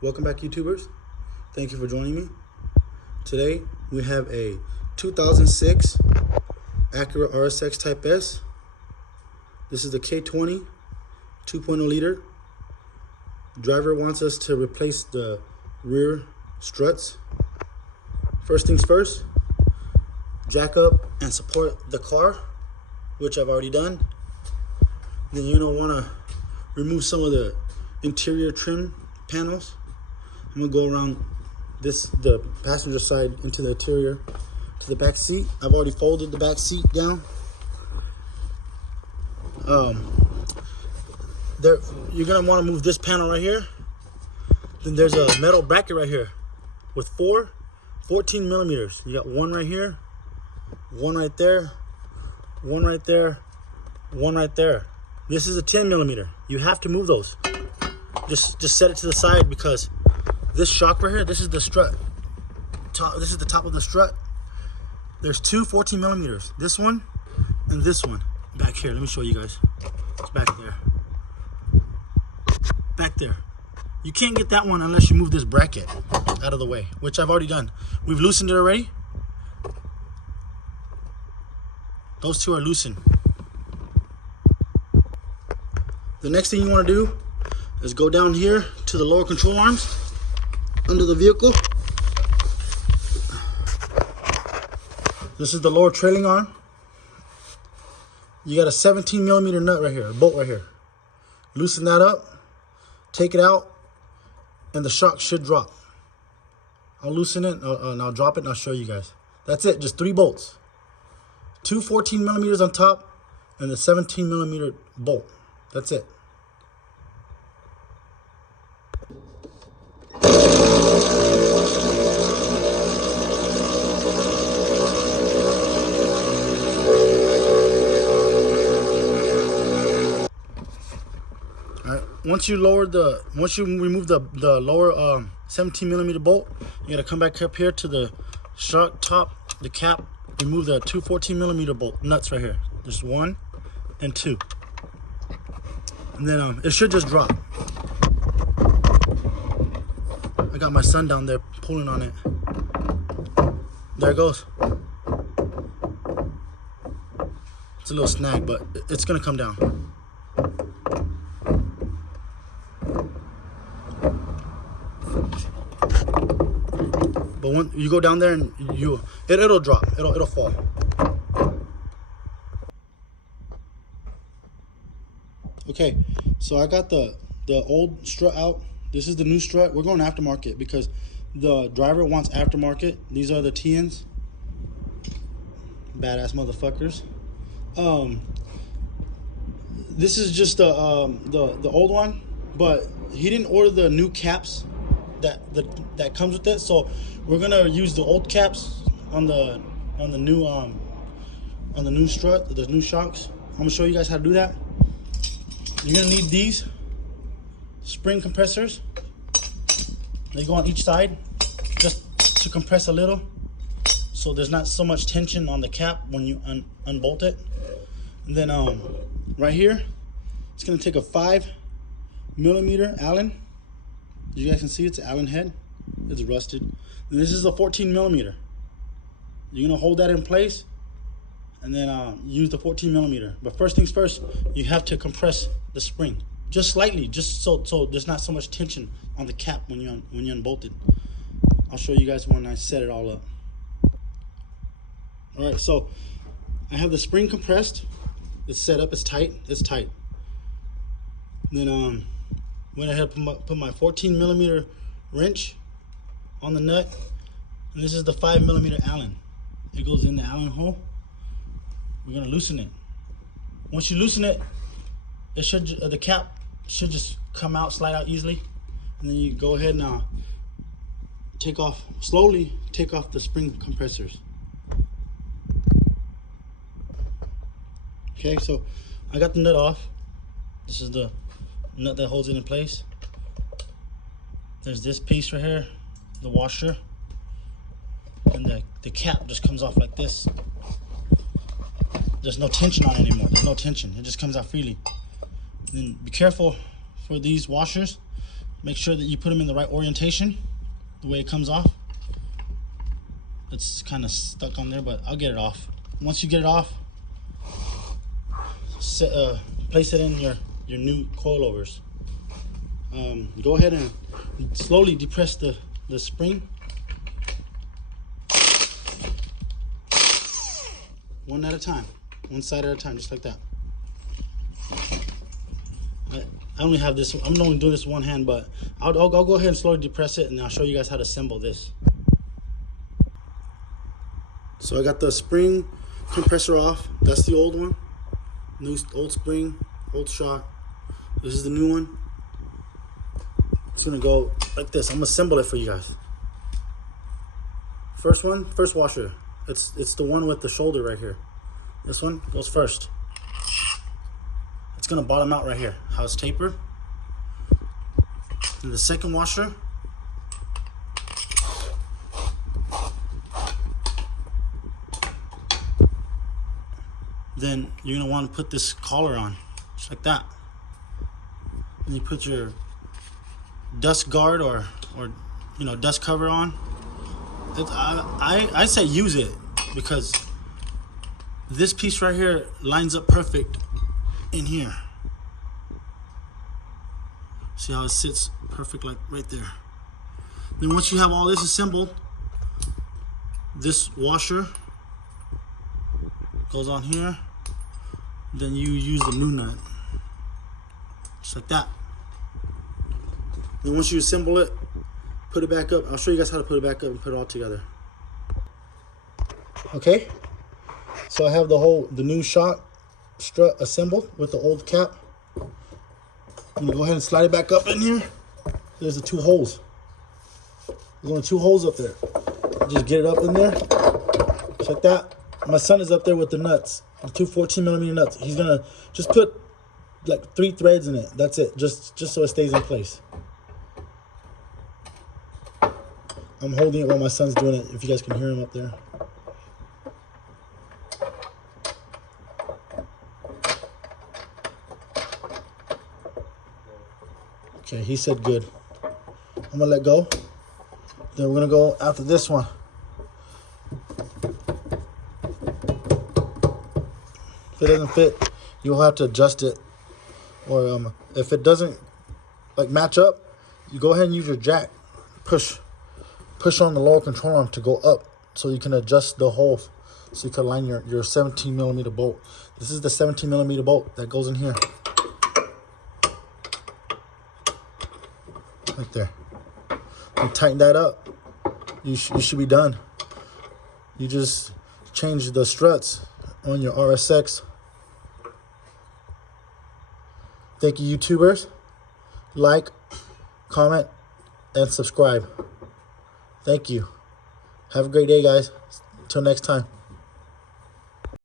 Welcome back, YouTubers. Thank you for joining me. Today we have a 2006 Acura RSX Type S. This is the K20 2.0 liter. Driver wants us to replace the rear struts. First things first, jack up and support the car, which I've already done. Then you're gonna wanna remove some of the interior trim panels. I'm gonna go around the passenger side into the interior to the back seat. I've already folded the back seat down. You're gonna want to move this panel right here. Then there's a metal bracket right here with 14 millimeters. You got one right here, one right there, one right there, one right there. This is a 10 millimeter. You have to move those. Just set it to the side because this shock right here, this is the strut. This is the top of the strut. There's two 14 millimeters. This one and this one. Back here, let me show you guys. It's back there. Back there. You can't get that one unless you move this bracket out of the way, which I've already done. We've loosened it already. Those two are loosened. The next thing you want to do is go down here to the lower control arms under the vehicle. This is the lower trailing arm. You got a 17 millimeter nut right here, a bolt right here. Loosen that up, take it out, and the shock should drop. I'll loosen it and I'll drop it and I'll show you guys. That's it, just 3 bolts. 2 14 millimeters on top and the 17 millimeter bolt. That's it. Once you remove the lower 17 millimeter bolt, you gotta come back up here to the shock top, the cap, remove the 2 14 millimeter bolt nuts right here. There's 1 and 2. And then it should just drop. I got my son down there pulling on it. There it goes. It's a little snag, but it's gonna come down. But when you go down there and it'll drop, it'll fall. Okay, so I got the old strut out. This is the new strut. We're going aftermarket because the driver wants aftermarket. These are the TNs. Badass motherfuckers. This is just the old one, but he didn't order the new caps that comes with it. So we're gonna use the old caps on the new strut, the new shocks. I'm gonna show you guys how to do that. You're gonna need these spring compressors. They go on each side just to compress a little, so there's not so much tension on the cap when you unbolt it. And then right here, it's gonna take a 5 millimeter Allen. You guys can see it's an Allen head. It's rusted. And this is a 14 millimeter. You're gonna hold that in place and then use the 14 millimeter. But first things first, you have to compress the spring just slightly, just so there's not so much tension on the cap when you unbolt it. I'll show you guys when I set it all up. All right, so I have the spring compressed. It's set up. It's tight. It's tight. Then went ahead and put my 14 millimeter wrench on the nut, and this is the 5 millimeter Allen. It goes in the Allen hole. We're gonna loosen it. Once you loosen it, the cap should just come out, slide out easily, and then you go ahead and slowly take off the spring compressors. Okay, so I got the nut off. This is the nut that holds it in place. There's this piece right here, the washer, and the cap just comes off like this. There's no tension on it anymore. There's no tension. It just comes out freely. Then be careful for these washers. Make sure that you put them in the right orientation, the way it comes off. It's kind of stuck on there, but I'll get it off. Once you get it off, place it in your new coilovers. Go ahead and slowly depress the spring. One at a time, one side at a time, just like that. I only have this, I'm only doing this one hand, but I'll go ahead and slowly depress it, and I'll show you guys how to assemble this. So I got the spring compressor off. That's the old one. Old spring, old shock. This is the new one. It's gonna go like this. I'm gonna assemble it for you guys. First washer. It's the one with the shoulder right here. This one goes first. It's gonna bottom out right here, how it's tapered. And the second washer, then you're gonna want to put this collar on, just like that. And you put your dust guard or dust cover on. I say use it, because this piece right here lines up perfect in here. See how it sits perfect, like right there. Then once you have all this assembled, this washer goes on here. Then you use the new nut, just like that. Then once you assemble it, put it back up. I'll show you guys how to put it back up and put it all together. Okay, so I have the new shock strut assembled with the old cap. I'm gonna go ahead and slide it back up in here. There's the 2 holes. There's only 2 holes up there. Just get it up in there, just like that. My son is up there with the nuts, the 2 14mm nuts. He's gonna just put like 3 threads in it. That's it, just so it stays in place. I'm holding it while my son's doing it, if you guys can hear him up there. Okay, he said good. I'm gonna let go. Then we're gonna go after this one. If it doesn't fit, you'll have to adjust it. Or if it doesn't like match up, you go ahead and use your jack. Push on the lower control arm to go up, so you can adjust the hole, so you can line your 17mm bolt. This is the 17mm bolt that goes in here. Right there. And tighten that up. You should be done. You just change the struts on your RSX. Thank you, YouTubers. Like, comment, and subscribe. Thank you. Have a great day, guys. Until next time.